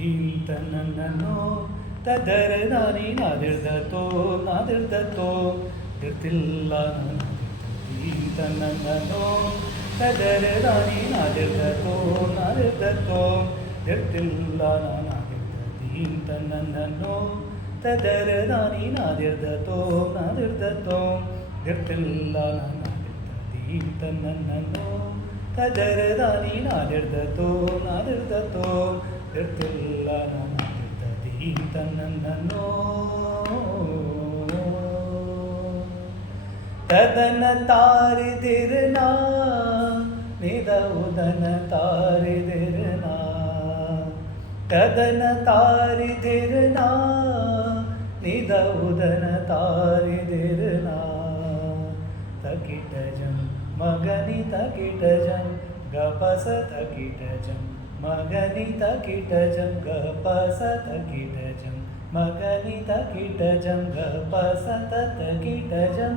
ಧೀಂ ತನ್ನನ್ನೋ ತದರ ನಾನಿ ನಾದಿರ್ದತೋ ನಾದಿರ್ದತೋ ಇರ್ತಿಲ್ಲ ಧೀಂ ತನ್ನನ್ನೋ ತದರ ನಾನಿ ನಾದಿರ್ದತೋ ನಾದಿರ್ದತೋ ಇರ್ತಿಲ್ಲ ನಾನಾದಿರ್ದ ಧೀಂ ತನ್ನನ್ನೋ ತದರ ನಾನಿ ನಾದಿರ್ದತೋ ನಾದಿರ್ದತೋ ಇರ್ತಿಲ್ಲ ನಾನಾದಿರ್ದ ಧೀಂ ತನ್ನನ್ನೋ ತದರ ನಾನಿ ನಾದಿರ್ದತೋ ನಾದಿರ್ದತೋ ಇರ್ತಿಲ್ಲ ನಾನಾದಿರ್ದ ಧೀಂ ತನ್ನನ್ನೋ ತದನ ತಾರಿದಿರ್ನಾ ನಿದ ಉದನ ತಾರಿದಿರ್ನಾ ತದನ ತಾರಿದಿರ್ನಾ ನಿದ ಉದನ ತಾರಿದಿರ್ನಾ ತಕಿಟಜಂ ಮಗನಿ ತಕಿಟಜಂ ಗಪಸ ತಕಿಟಜಂ ಮಗನಿ ತಕಿಟಜಂ ಗಪಸ ತಕಿಟಜಂ ಮಗನಿ ತಕಿಟಜಂ ಗಪಸ ತಕಿಟಜಂ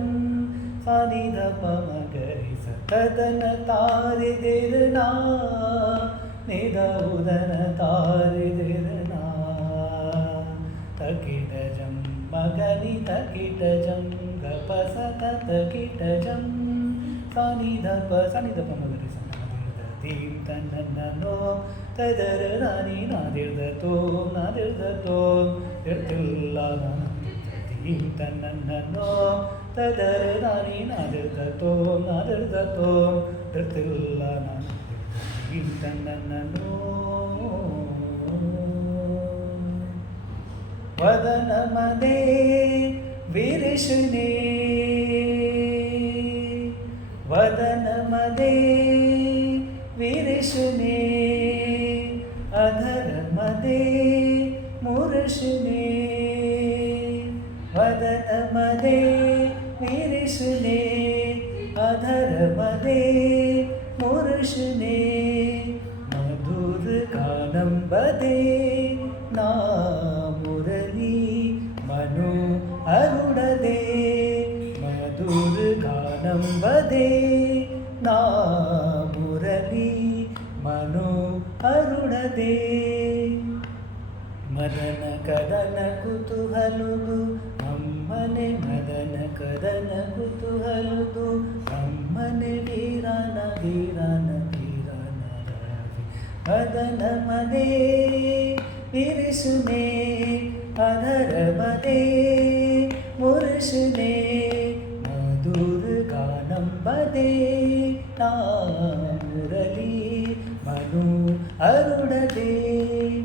ಸಾನಿಧ ಪಮಗರಿ ಸತದನ ತಾರಿದಿರ್ನಾ ನಿದ ಉದನ ತಾರಿದಿರ್ನಾ ತಕಿಟಜಂ ಮಗನಿ ತಕಿಟಜಂ ಗಪಸ ತಕಿಟಜಂ ಸಾನಿಧ ಪಮಗರಿ ಸನಾದಿರ್ದ ಧೀಂ ತನ್ನನ್ನೋ ತದರ ನಾನಿ ನಾದಿರ್ದತೋ ನಾದಿರ್ದತೋ ಇರ್ತಿಲ್ಲ ನಾನಾದಿರ್ದ ಧೀಂ ತನ್ನನ್ನೋ ತದರ ನಾನಿ ನಾದಿರ್ದತೋ ನಾದಿರ್ದತೋ ಇರ್ತಿಲ್ಲ ನಾನಾದಿರ್ದ ಧೀಂ ತನ್ನನ್ನೋ ವದನ ಮನೆ ವಿರಿಶುನೇ ವದನ ಮದೆ ವಿರಿಶುನೇ ಅಧರ ಮದೆ ಮುರುಷುನೇ ವದನ ಮದೆ ವಿರಿಶುನೇ ಅಧರ ಮದೆ ಮುರುಷುನೇ ಮಧುರ ಗಾನಂ ಬದೆ ನಾ ಮುರಳಿ ಮನು ಅರುಣದೆ ಮಧುರ ಗಾನಂ ಬದೆ ನಾ ಮುರಳಿ ಮನು ಅರುಣದೆ ಮದನ ಕದನ ಕುತೂಹಲುದು ಅಮ್ಮನೆ ಮದನ ಕದನ ಕುತೂಹಲುದು ಅಮ್ಮನೆ ವೀರನ ವೀರನ ವೀರನ ರಾವಿ ಮದನ ಮದೆ ವಿರಿಸುನೆ ಅಧರ ಮದೆ ಮುರುಷುನೆ ಮಧುರ ಗಾನಂ ಬದೆ ನಾ ಮುರಳಿ ಮನು ಅರುಣದೆ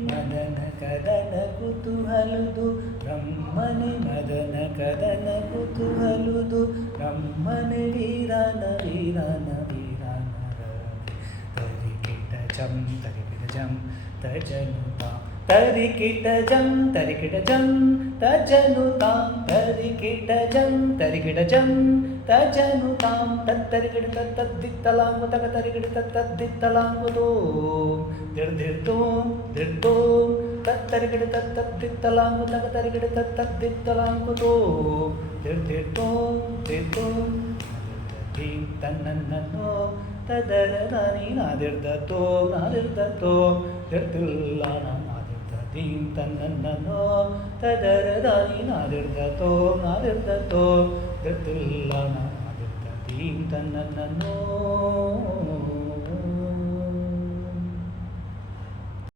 ಮದನ ಕದನ ಕುತೂಹಲುದು ಬ್ರಹ್ಮನೆ ಮದನ ಕದನ ಕುತೂಹಲುದು ಬ್ರಹ್ಮನೆ ವೀರನ ವೀರನ ವೀರನ ತರಿಕಿಟಜಂ ತರಿಕಿಟಜಂ ತಜನುತಾ ತರಿಕಿಟಜಂ ತರಿಕಿಟಜಂ ತಜನುತಾಂ ತರಿಕಿಟಜಂ ತರಿಕಿಟಜಂ ತಜನುತಾಂ ತತ್ತರಿಕಿಟ ತತ್ತದ್ದಿತ್ತಲಾಂಗು ತಗ ತರಿಕಿಟ ತತ್ತದ್ದಿತ್ತಲಾಂಗುದು ದಿರ್ದಿರ್ತೋಂ ದಿರ್ದೋಂ ತತ್ತರಿಕಿಟ ತತ್ತದ್ದಿತ್ತಲಾಂಗು ತಗ ತರಿಕಿಟ ತತ್ತದ್ದಿತ್ತಲಾಂಗುದು ದಿರ್ದಿರ್ತೋಂ ದಿರ್ದೋಂ ಧೀಂ ತನ್ನನ್ನೋ ತದರ ನಾನಿ ನಾದಿರ್ದತೋ ನಾದಿರ್ದತೋ ಇರ್ತಿಲ್ಲ ನಾನಾದಿರ್ದ ಧೀಂ ತನ್ನನ್ನೋ ತದರ ನಾನಿ ನಾದಿರ್ದತೋ ನಾದಿರ್ದತೋ ಇರ್ತಿಲ್ಲ ನಾನಾದಿರ್ದ ಧೀಂ ತನ್ನನ್ನೋ